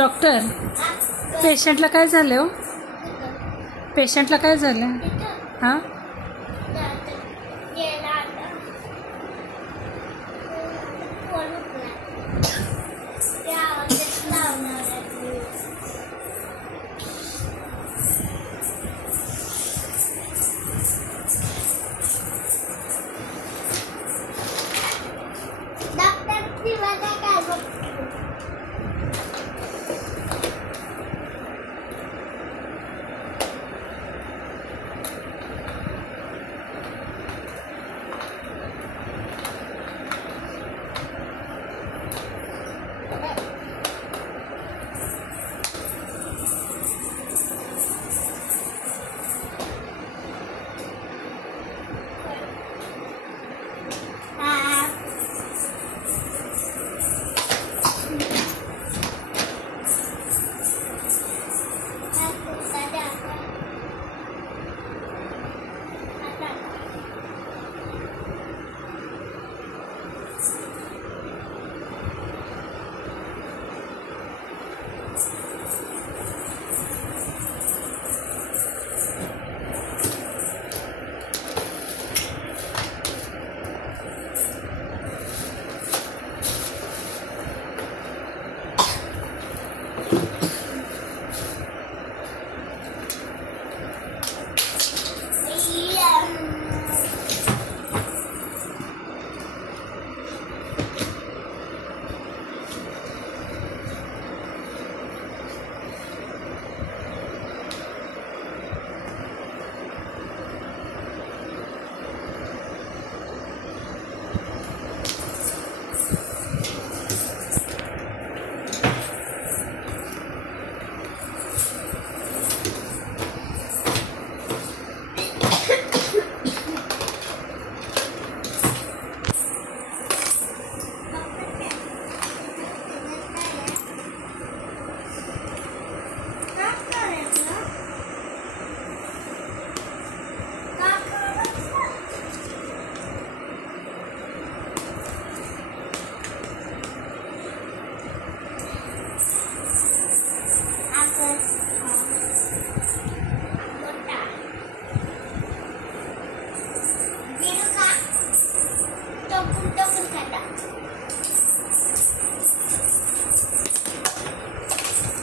Doctor, पेशंटला काय झालं हो? पेशंटला काय झालं? हां,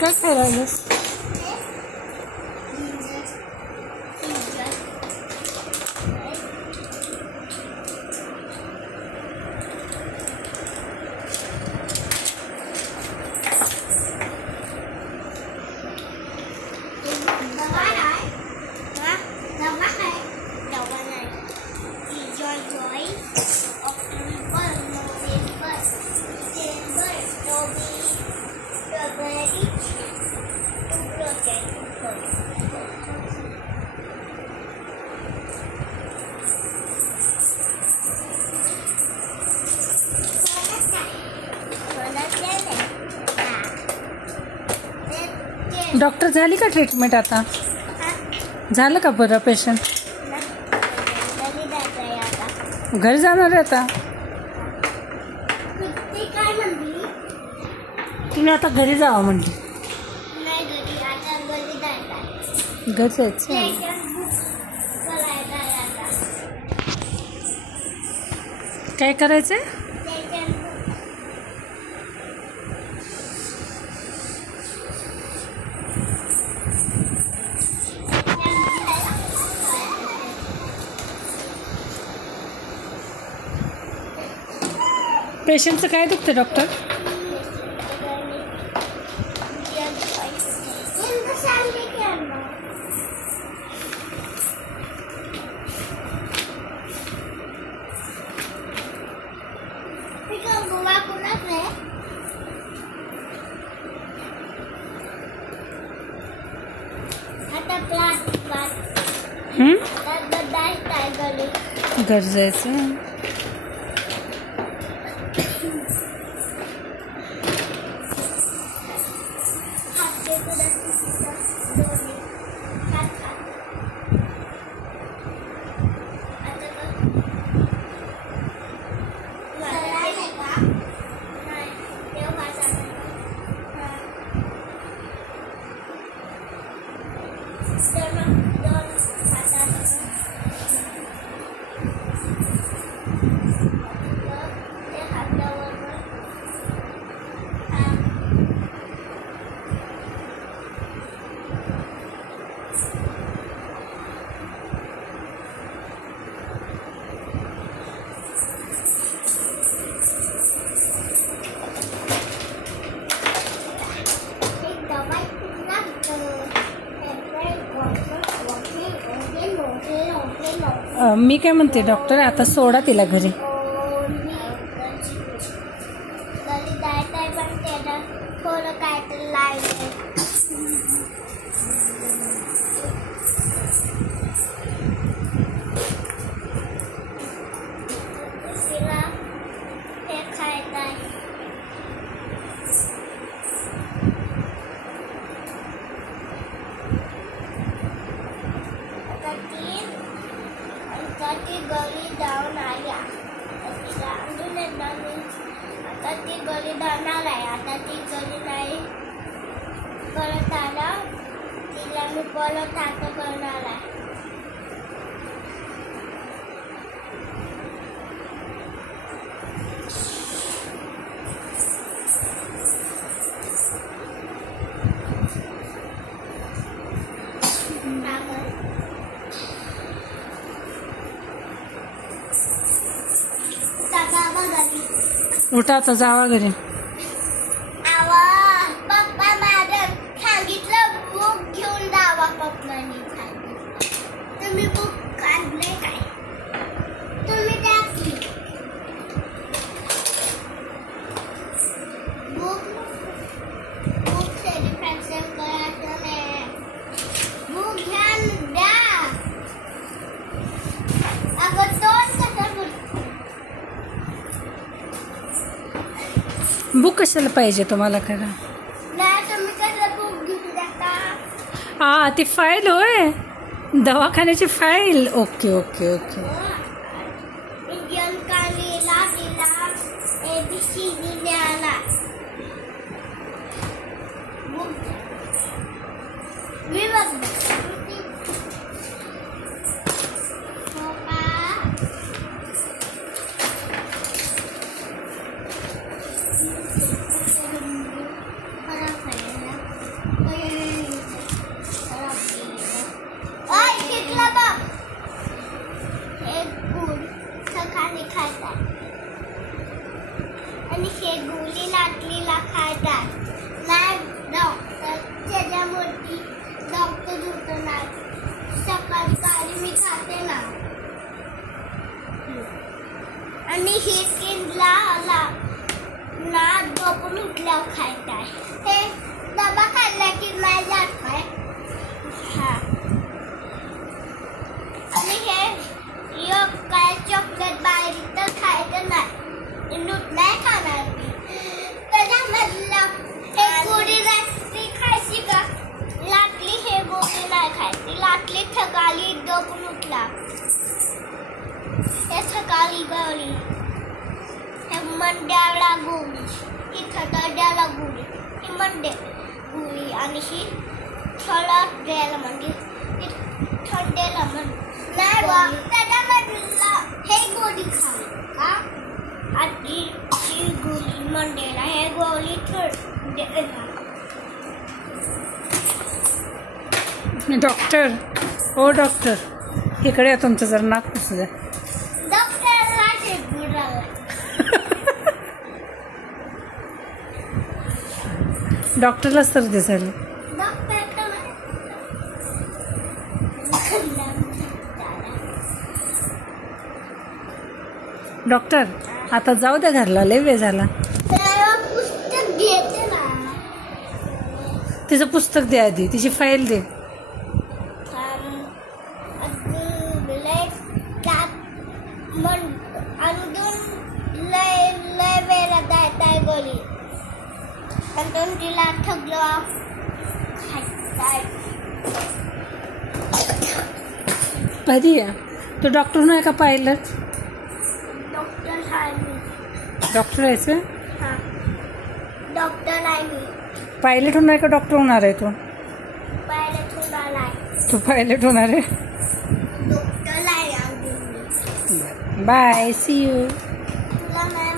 काय करायलास? डॉक्टर, झाली का ट्रीटमेंट आता? झालं का बरं पेशंट? घरी जाणार आहे आता? तुम्ही आता घरी जावं म्हणली. घरी जायचं? काय करायचंय? पेशंटचं काय दुखतं डॉक्टर? घर जायचं? मी काय म्हणते डॉक्टर, आता सोडा तिला घरी. ती गली जाऊन आली. आता ती गली जाणार आहे. आता ती गली नाही परत आला, तिला मी परत आता करणार आहे. उठा आता जावा घरी. पप्पा मॅडम सांगितलं बुक घेऊन जावा. पप्पांनी तुम्ही बुक काढले काय? तुम्ही टाकली बुक सॅटिस्फॅक्शन करायचं नाही. बुक घ्या द्या. अगं तोच कसं बुक कशाला पाहिजे तुम्हाला खरं? हा ती फाईल होय, दवाखान्याची फाईल. Okay okay okay. आणि हे गोळी लाटलीला खायतात नाही. डॉक्टर त्याच्यावरती डॉक्टर होतो ना, सकाळी मी खाते ना. आणि हे केंद्रला ना झोपून उठल्यावर खायताय. हे डबा खाल्ला की नाही जात काय? हा. आणि हे काय चॉकलेट बाहेर तर खायचं नाही. लूट नाही खाणार मी. त्याच्यामधलं हे गोळी लाटली खायची का? लाटली हे गोळी नाही खायची. लाटली सकाळी झोपून उठला. हे सकाळी गोळी, हे मंड्याला गोळी, ही थंड्याला गोळी, ही मंडे गोळी आणि ही थंड्याला म्हणजे थंड्याला म्हणजे नाही बा. त्याच्यामधलं हे गोळी खा का? आधीची गोळी मंडेला, हे गोळी डॉक्टर ओ डॉक्टर, इकडे या. तुमचं जर नाक पुसू द्या. डॉक्टरला सर्दी झाली. डॉक्टर आता जाऊ द्या घरला, लय वेळ झाला. पुस्तक घेते ना. तिचं पुस्तक दे आधी, तिची फाईल दे. तिला ठगलं कधी या तू डॉक्टर नाही का पाहिलं? डॉक्टर आहेस का? डॉक्टर आहे मी. पायलट होणार का डॉक्टर होणार आहे तू? पायलट होणार आहे. तू पायलट होणार आहे. डॉक्टर आहे. Bye, see you. तुला